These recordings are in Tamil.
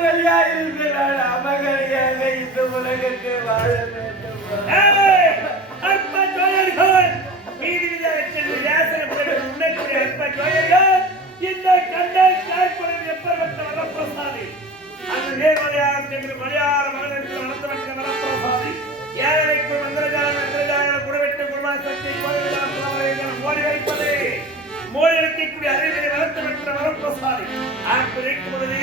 அமகலியாக இருக்கிறாள். அமகலியாக இந்த உலகத்தில் வாழ வேண்டும். இந்த கண்ணை காய்ப்புடன் எப்பற்பட்ட வரப்பிரசாதி அந்த நேர்மலையாக சென்று மலையாள மகனுக்கு நடத்தப்பட்ட வரப்பிரசாதி ஏழைக்கும் மந்திரஜாலம் குடவெட்டு குருமாசத்தை மோடி வைப்பது மோடி வைக்கக்கூடிய அறிவியலை வளர்த்து பெற்ற வரப்பிரசாதி ஆப்பு வைக்கும்போது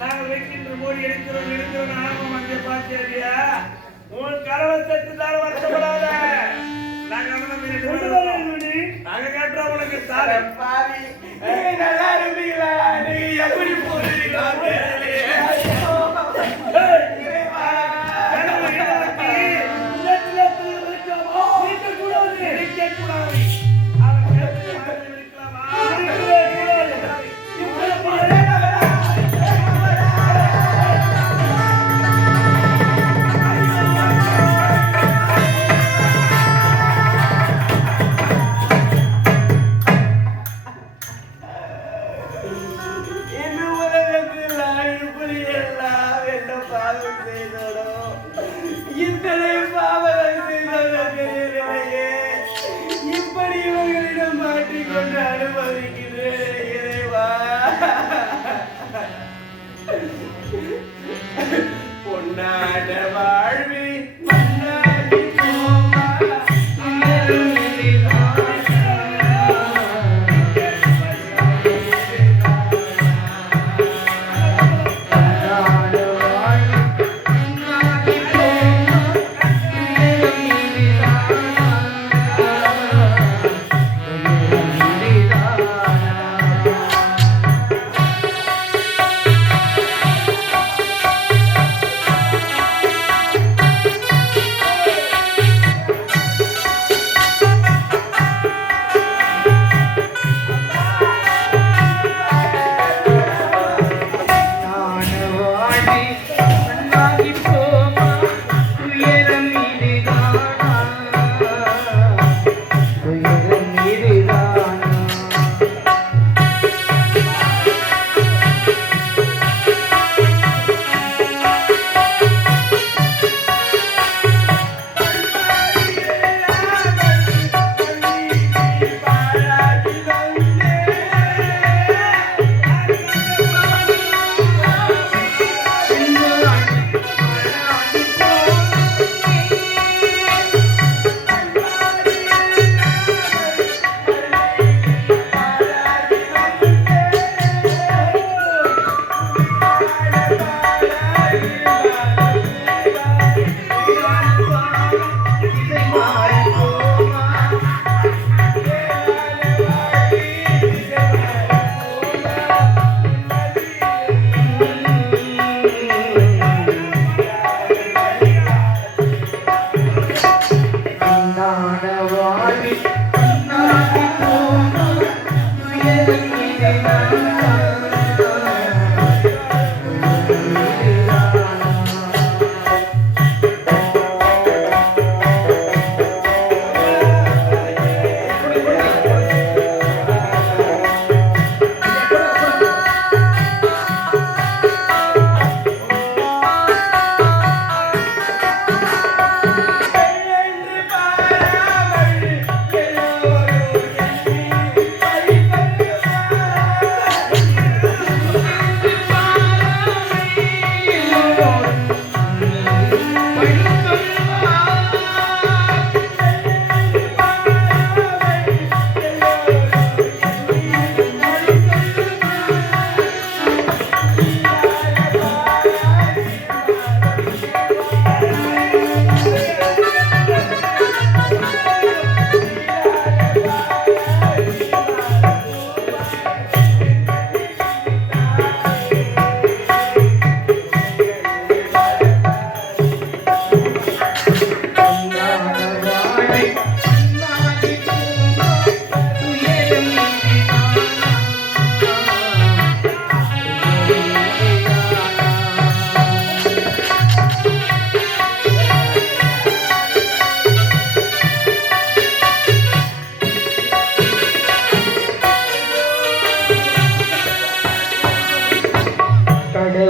நாங்கள் வைக்கின்ற மோடி எடுக்கிறோம் ஆமாம் அங்கே பார்த்தியா உன் கரவை செத்து தான் வருத்தப்படாத நாங்க கேட்டா உனக்கு சாலை பாவி நல்லா இருந்தீங்களா? நீங்க எப்படி போறீங்க? பொன்னாட வாழ்வி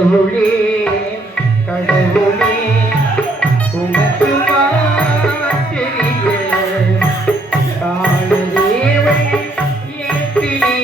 கடவுளே கடவுளே உனக்கு தெரிய காலதேவை ஏற்றிலே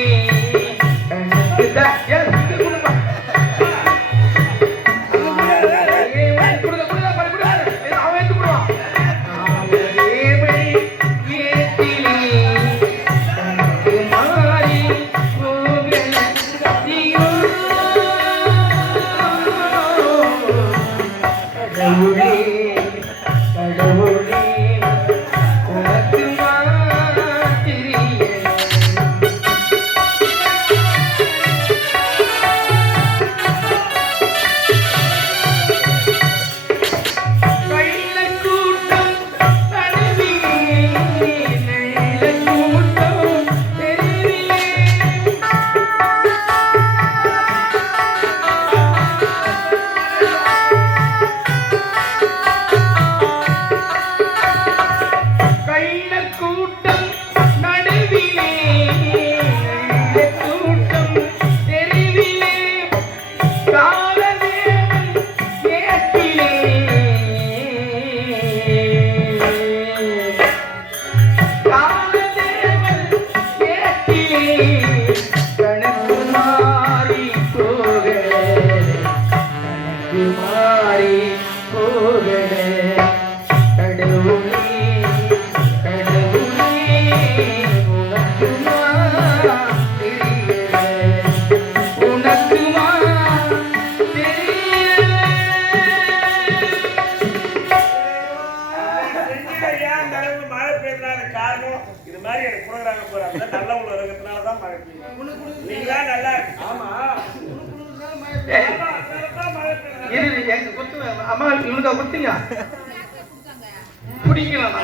கணக்கு அம்மா இவனுக்கு கொடுத்தீங்க பிடிக்கலாம்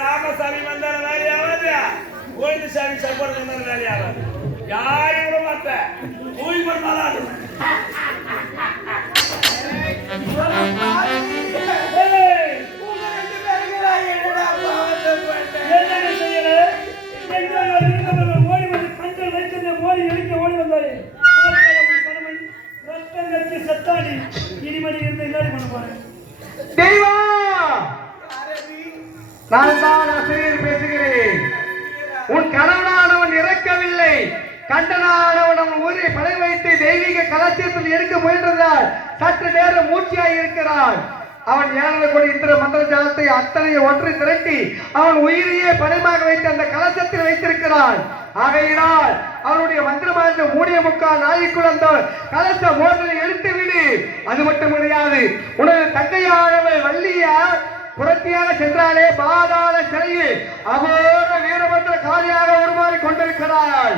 ராமசாமி வந்தால வேலையாவது கோவிந்தசாமி சப்போர்ட் வந்தால வேலையாவது யாரும் விட மாட்டேன் போய் பண்ணாலும் ஓடி வந்து பஞ்சல் வைத்திருந்த மோடி எடுக்க ஓடி வந்தாரு ரத்தம் கட்டி சத்தாடி இனிமணி இருந்து இல்லாடி பண்ண போறேன் நான் தான் ஆசிரியர் பேசுகிறேன். உன் கணவனானவன் இறக்கவில்லை. கண்டனானவன் அவன் ஊரை படை வைத்து தெய்வீக கலாச்சாரத்தில் எடுக்க முயன்றதால் சற்று நேரம் மூச்சியாய் இருக்கிறான். அவன் ஏழரை கோடி இத்திர மந்திர ஜாலத்தை அத்தனையை ஒன்று திரட்டி அவன் உயிரையே பணமாக வைத்து அந்த கலசத்தில் வைத்திருக்கிறான். ஆகையினால் அவனுடைய மந்திரமாக மூடிய முக்கால் நாய்க்குழந்தால் கலச மோதலை எடுத்து விடு. அது மட்டும் கிடையாது, உனது தங்கையானவள் வள்ளியா புரத்தியாக சென்றாலே பாதாள சிறையில் அகோர வீரபத்திர காலியாக உருமாறி கொண்டிருக்கிறாள்.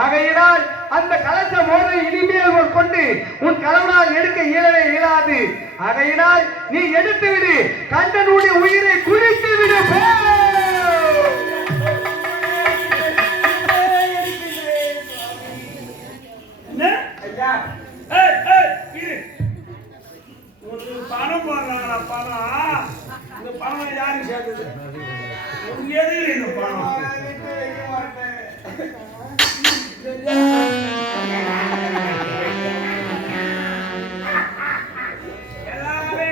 ஆகையினால் அந்த கலச மோதலை இனிமேல் கொண்டு உன் கணவனால் எடுக்க இயலவே இயலாது. ஆகையினால் நீ எடுத்து விடு, கண்டனுடைய உயிரை குடித்து விடு. பணம் போடுறாங்களா? பணம் இந்த பணம் யாருக்கு சேர்ந்தது? எதுக்கு இந்த பணம்? எல்லாமே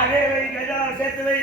அதே வை, கஜானா சேர்த்து வை.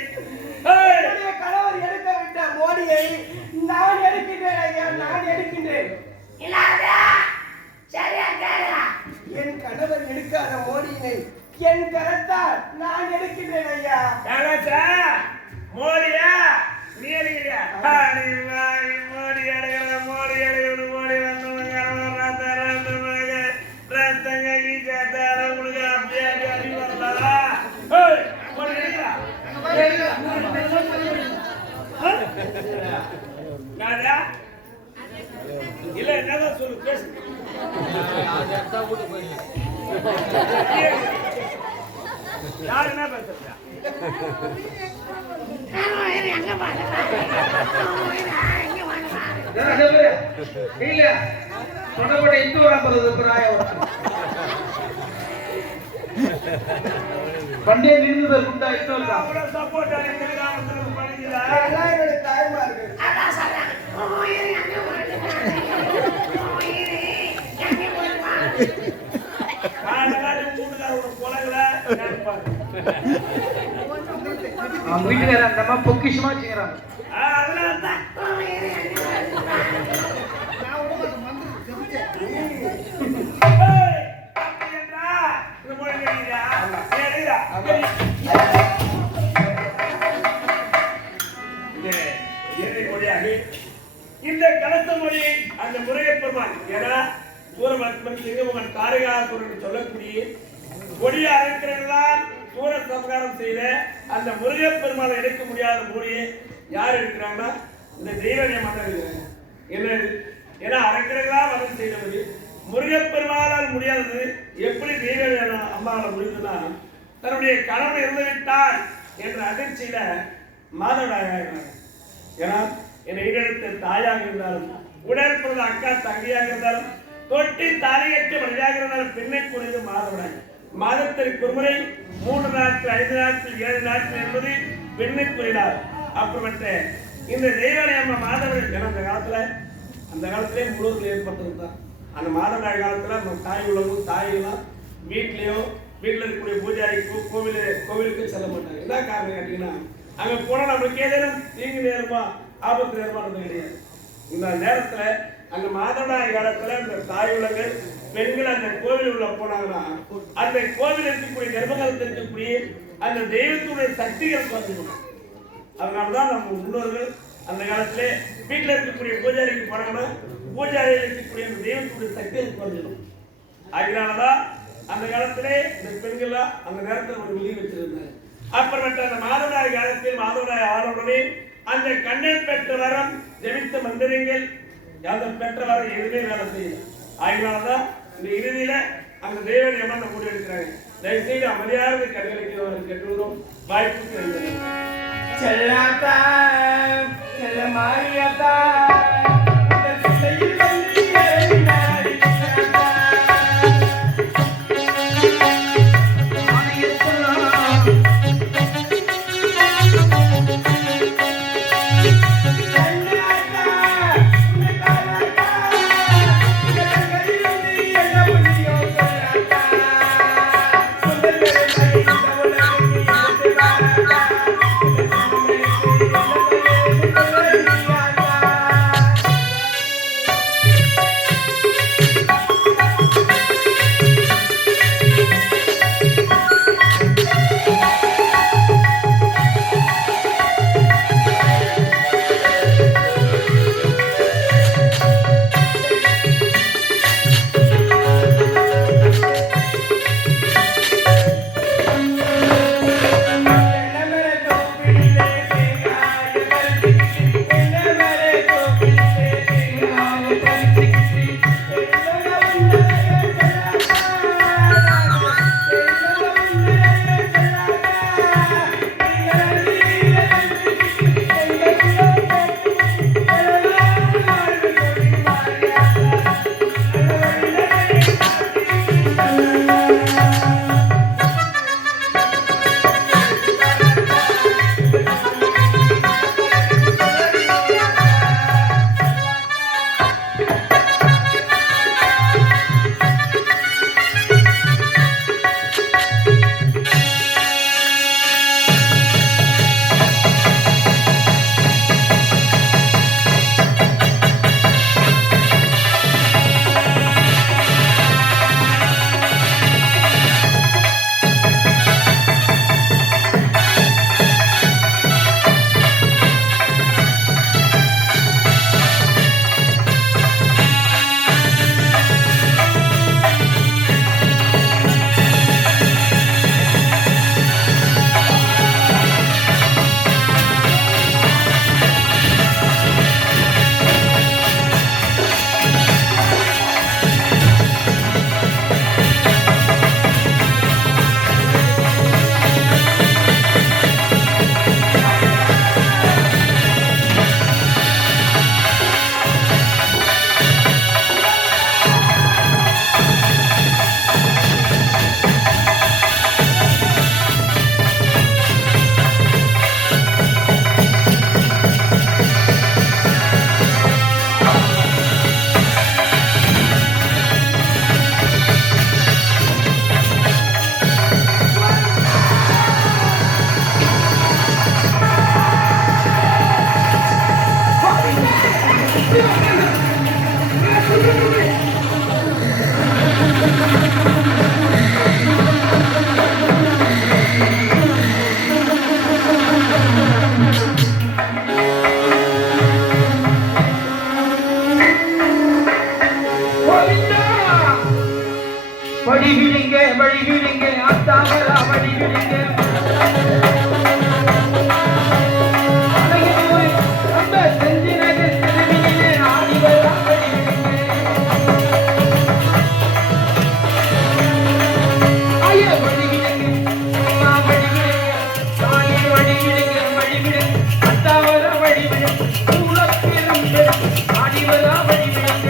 இல்ல என்னதான் சொல்லு பேசு. யார் என்ன பேசுறா? இல்ல சொன்னபடி இந்து வரப்படுறது பிராயம் பண்டிகை நின்று குண்டா இந்து அவ்வளவு சப்போர்ட் பண்ணிக்கல. எல்லாம் என்னுடைய தாய்மா இருக்கு. அவங்க வீட்டுக்கார அந்த அம்மா பொக்கிஷமா வச்சுக்கிறாங்க. இந்த கலச மொழி அந்த முருகப்பெருமான் ஏன்னா சூரபத்மன் சிங்கமுகன் காரிகாசுரன் சொல்லக்கூடிய கொடிய அழைக்கிறதான் சூர சம்ஹாரம் செய்த அந்த முருகப்பெருமானை எடுக்க முடியாத மொழியை யார் எடுக்கிறாங்கன்னா இந்த தெய்வநிய மன்னர் இருக்கிறாங்க. என்னது ஏன்னா அழைக்கிறதா வதம் செய்தது முருகப்பெருமானால் முடியாதது எப்படி தெய்வ அம்மாவால் முடியுதுன்னா தன்னுடைய கணவன் இறந்துவிட்டார் என்ற அதிர்ச்சியில மாதவிடாய். ஏன்னா என்னை ஈடெடுத்த தாயாக இருந்தாலும் உடல் பிறந்த அக்கா தங்கையாக இருந்தாலும் தொட்டி தாலியற்ற மனிதாக இருந்தாலும் பெண்ணை குறித்து மாதவிடாய். மாதத்திற்கு ஒருமுறை 3 நாட்கள் 5 நாட்கள் 7 நாட்கள் என்பது பெண்ணை கூறினார். அப்புறமற்ற இந்த தெய்வாலய அம்மா மாதவிடாய் அந்த காலத்திலே முழுவதும் ஏற்பட்டிருந்தார். அந்த மாதவிடாய் காலத்துல நம்ம தாய் உலகம் தாயெல்லாம் வீட்லயோ வீட்டில் இருக்கக்கூடிய பூஜாரிக்கோ கோவிலுக்கு செல்ல மாட்டாங்க. என்ன காரணம் கேட்டீங்கன்னா அங்க போனா நம்மளுக்கு ஏதேனும் தீங்கு நேரமா ஆபத்து நேரமானது கிடையாது. இந்த நேரத்துல அந்த மாதவிடாய் காலத்துல இந்த தாய் உலகங்கள் பெண்கள் அந்த கோவில் உள்ள போனாங்கன்னா அந்த கோவில் இருக்கக்கூடிய கர்ப்பகாலத்தில் இருக்கக்கூடிய அந்த தெய்வத்துடைய சக்திகள் குறைஞ்சிடும். அதனாலதான் நம்ம முன்னோர்கள் அந்த காலத்திலே வீட்டில் இருக்கக்கூடிய பூஜாரிக்கு போனாங்கன்னா பூஜாரியில் இருக்கக்கூடிய அந்த தெய்வத்துடைய சக்திகள் குறைஞ்சிடும். அதனாலதான் அந்த காலத்திலே இந்த பெண்கள்லாம் அந்த நேரத்தில் ஒரு விதி வச்சிருந்தாங்க. அப்புறமேட்டு அந்த மாதவிடாய் காலத்தில் மாதவிடாய் ஆனவுடனே அந்த கண்ணன் பெற்ற வரம் ஜெபித்த மந்திரங்கள் அந்த பெற்ற வரம் எதுவுமே வேலை செய்யல. அதனாலதான் இந்த இறுதியில அந்த தெய்வனை எவ்வளவு கூடி எடுக்கிறாங்க. தயவுசெய்து அமைதியாக கண்களுக்கு கட்டுவதும் வாய்ப்பு தெரிந்தது. செல்லாத்தா செல்ல மாறியாத்தா வழிவிடுங்க அத்தாமரா வழிவிடுங்க ரொம்ப செஞ்சினது திருவியிலே ஆடிவரா வழிவிடுங்க ஐயா வழிவிடுங்க அம்மா வழிவிடுங்க தாயே வழிவிடுங்க வழிவிடுங்க அத்தாமரா வழிவிடுங்க உலகிலிருந்து ஆடிவரா வழிவிடுங்க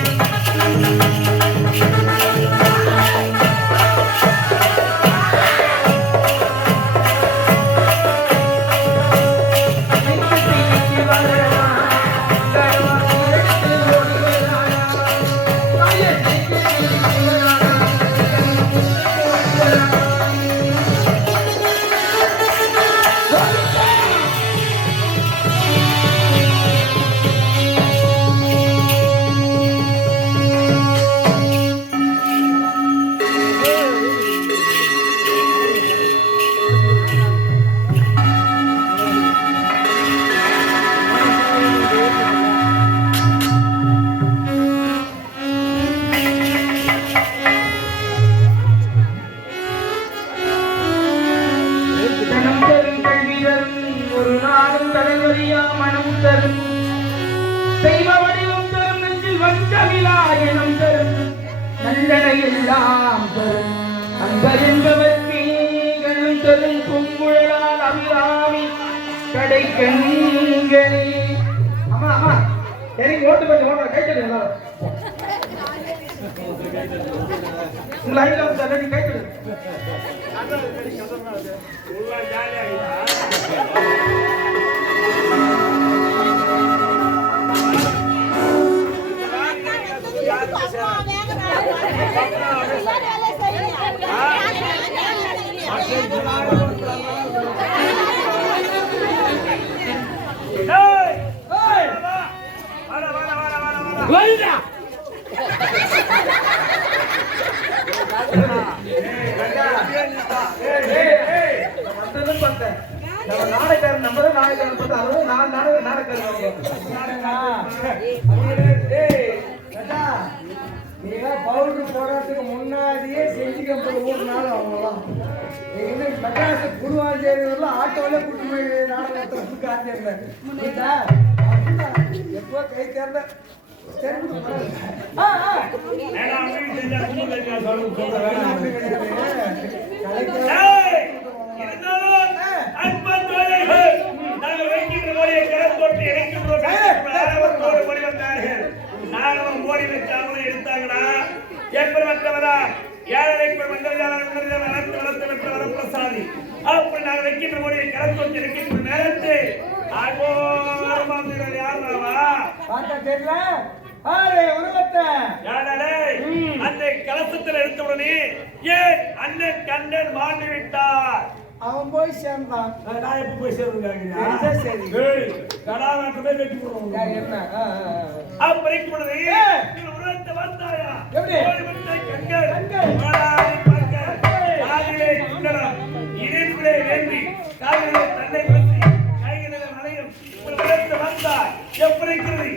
தெய்வ வடிவம் தரும் நெஞ்சில் வஞ்சமிலாயனம் தரும் நல்லனையெல்லாம் தரும் அன்பர் என்பவர்க்கு கண்ணும் தரும் குங்குழலால் அபிராமி கடை கண்களே அம்மா அம்மா எனக்கு ஓட்டு பண்ணி ஓட கைத்தடு எல்லாரும் உங்க ஐடியா வந்து நீ கைத்தடு நாடகாரன் நம்ம நாடகாரன் பார்த்தா அதாவது நாடகாரன் நீங்க பவுடர் போடுறதுக்கு முன்னாடியே செஞ்சு கம்பெனி ஊர்னாலும் அவங்களாம் நீங்க மெட்ராஸ் குருவாஞ்சேரியில் ஆட்டோவில கூட்டு போய் நாடகத்தை காட்டியிருந்தேன் எப்போ கை தேர்ந்த மோடி வச்சாலும் எடுத்தாங்கடா எப்படிவா ஏழை வளர்த்து வளர்த்து பெற்ற வரப்பிரசாதி அப்படி நாங்கள் வைக்கின்ற மோடியை கலந்து வச்சு இருக்கின்ற நேரத்தை அந்த கலசத்தில் எடுத்தவுடனே ஏன் அண்ணன் கண்ணன் மாண்டு விட்டார் அவன் போய் சேர்ந்தான் நான் எப்ப போய் சேர்ந்தாங்க சரி கடாவாட்டமே வெட்டி போடுவோம் என்ன அப்படி உணர்த்த வந்தாயா எப்படி இணைப்பிலே வேண்டி காலையிலே தன்னை பற்றி கைகளில் மலையும் உணர்த்த வந்தார் எப்படி இல்லை